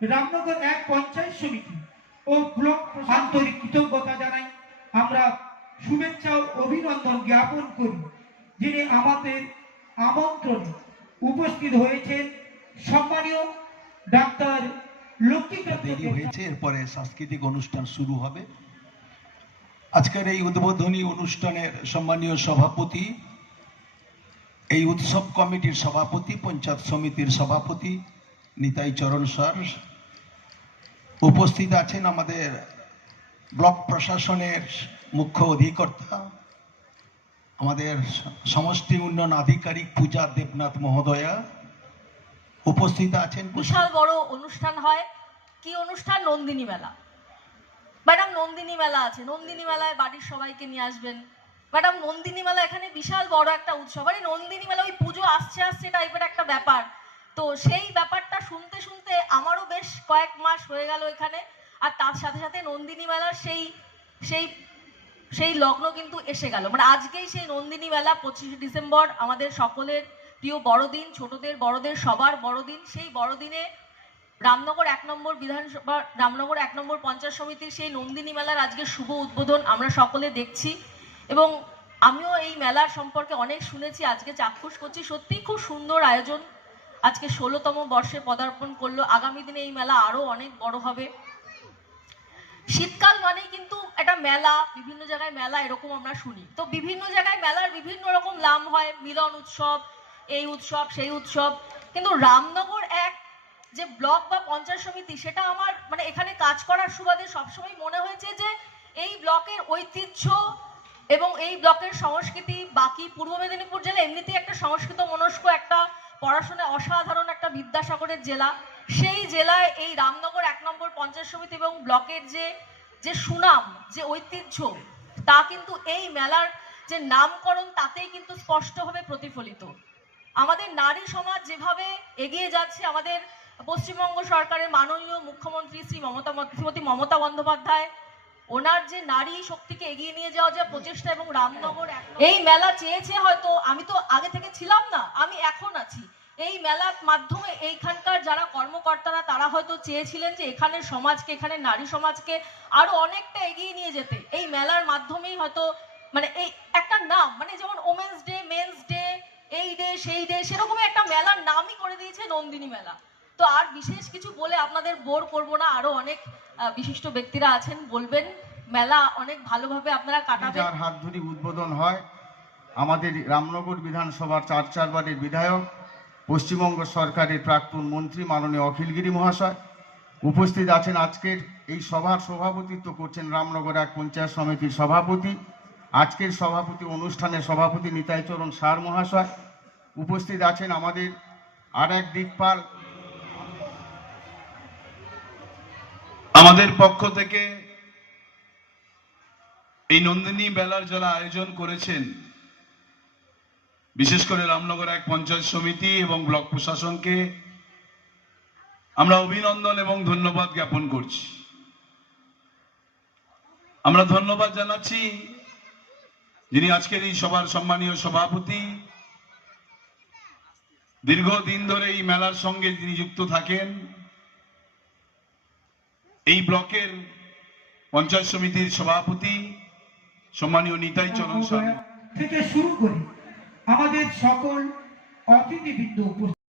রামনগর এক পঞ্চায়েত সমিতি ও ব্লক আন্তরিক কৃতজ্ঞতা জানাই। আমরা শুভেচ্ছা ও অভিনন্দন জ্ঞাপন করি। যিনি আমাদের আমন্ত্রণে উপস্থিত হয়েছেন সম্মানীয় ডাক্তার লক্ষ্মীকান্ত হয়েছে এরপরে সাংস্কৃতিক অনুষ্ঠান শুরু হবে। আজকের এই উদ্বোধনী অনুষ্ঠানের সম্মানীয় সভাপতি এই উৎসব কমিটির সভাপতি পঞ্চায়েত সমিতির সভাপতি নিতাই চরণ স্যার। উপস্থিত আছেন আমাদের ব্লক প্রশাসনের মুখ্য অধিকর্তা, আমাদের সমষ্টি উন্নয়ন আধিকারিক পূজা দেবনাথ মহোদয়া। উপস্থিত আছেন বিশাল বড় অনুষ্ঠান হয়। কি অনুষ্ঠান? নন্দিনী মেলা। ম্যাডাম, নন্দিনী মেলা আছে। নন্দিনী মেলায় বাড়ির সবাইকে নিয়ে আসবেন। ম্যাডাম, নন্দিনী মেলা এখানে বিশাল বড় একটা উৎসব। আরে, নন্দিনী মেলা ওই পুজো আসছে আসছে টাইপের একটা ব্যাপার। তো সেই ব্যাপারটা শুনতে শুনতে আমারও বেশ কয়েক মাস হয়ে গেল এখানে। আর তার সাথে সাথে নন্দিনী মেলার সেই সেই সেই লগ্ন কিন্তু এসে গেল। মানে আজকেই সেই নন্দিনী মেলা পঁচিশে ডিসেম্বর আমাদের সকলের প্রিয় বড়দিন, ছোটদের বড়দের সবার বড়দিন। সেই বড়দিনে রামনগর এক নম্বর বিধানসভা, রামনগর এক নম্বর পঞ্চায়েত সমিতির সেই নন্দিনী মেলার আজকে শুভ উদ্বোধন আমরা সকলে দেখছি। এবং আমিও এই মেলার সম্পর্কে অনেক শুনেছি, আজকে চাক্ষুষ করছি। সত্যিই খুব সুন্দর আয়োজন। আজকে ষোলোতম বর্ষে পদার্পণ করল। আগামী দিনে এই মেলা আরও অনেক বড় হবে। শীতকাল মানেই কিন্তু একটা মেলা, বিভিন্ন জায়গায় মেলা এরকম আমরা শুনি। তো বিভিন্ন জায়গায় মেলার বিভিন্ন রকম নাম হয়, মিলন উৎসব, এই উৎসব, সেই উৎসব। কিন্তু রামনগর এক যে ব্লক বা পঞ্চায়েত সমিতি, সেটা আমার মানে এখানে কাজ করার সুবাদে সবসময় মনে হয়েছে যে এই ব্লকের ঐতিহ্য এবং এই ব্লকের সংস্কৃতি, বাকি পূর্ব মেদিনীপুর জেলা এমনিতেই একটা সংস্কৃত মনস্ক একটা পড়াশোনায় অসাধারণ একটা বিদ্যাসাগরের জেলা। সেই জেলায় এই রামনগর এক নম্বর পঞ্চায়েত সমিতি এবং ব্লকের যে যে সুনাম, যে ঐতিহ্য, তা কিন্তু এই মেলার যে নামকরণ, তাতেই কিন্তু স্পষ্টভাবে প্রতিফলিত। আমাদের নারী সমাজ যেভাবে এগিয়ে যাচ্ছে, আমাদের পশ্চিমবঙ্গ সরকারের মাননীয় মুখ্যমন্ত্রী শ্রী মমতা শ্রীমতী মমতা বন্দ্যোপাধ্যায় ওনার যে নারী শক্তিকে এগিয়ে নিয়ে যাওয়া যে প্রচেষ্টা এবং রামনগর এই মেলা চেয়েছে হয়তো, আমি তো আগে থেকে ছিলাম না, আমি এখন আছি। এই মেলার মাধ্যমে এইখানকার যারা কর্মকর্তারা, তারা হয়তো চেয়েছিলেন যে এখানের সমাজকে এখানে নারী সমাজকে আরও অনেকটা এগিয়ে নিয়ে যেতে। এই মেলার মাধ্যমেই হয়তো মানে এই একটা নাম মানে যেমন ওমেন্স ডে মেন্স ডে এই ডে সেই ডে সেরকমই একটা মেলার নামই করে দিয়েছে নন্দিনী মেলা। তো আর বিশেষ কিছু বলে আপনাদের বোর করব না আরও অনেক বিশিষ্ট ব্যক্তিরা আছেন বলবেন। মেলা অনেক ভালোভাবে আপনারা কাটাবেন। যার হাত ধরে উদ্বোধন হয় আমাদের রামনগর বিধানসভার চার চারবারের বিধায়ক পশ্চিমবঙ্গ সরকারের প্রাক্তন মন্ত্রী মাননীয় অখিলগিরি মহাশয় উপস্থিত আছেন আজকের এই সভার সভাপতিত্ব করছেন রামনগর এক পঞ্চায়েত সমিতির সভাপতি আজকের সভাপতি অনুষ্ঠানের সভাপতি নিতাইচরণ সার মহাশয়। উপস্থিত আছেন আমাদের আর এক দিকপাল আমাদের পক্ষ থেকে এই নন্দিনী মেলার যারা আয়োজন করেছেন, বিশেষ করে রামনগর এক পঞ্চায়েত সমিতি এবং ব্লক প্রশাসনকে, আমরা অভিনন্দন এবং ধন্যবাদ জ্ঞাপন করছি। আমরা ধন্যবাদ জানাচ্ছি যিনি আজকের এই সভার সম্মানীয় সভাপতি। দীর্ঘদিন ধরে এই মেলার সঙ্গে তিনি যুক্ত থাকেন। এই ব্লকের পঞ্চায়েত সমিতির সভাপতি সম্মানীয় নিতাই চরণ থেকে শুরু করে আমাদের সকল অতিথিবৃন্দ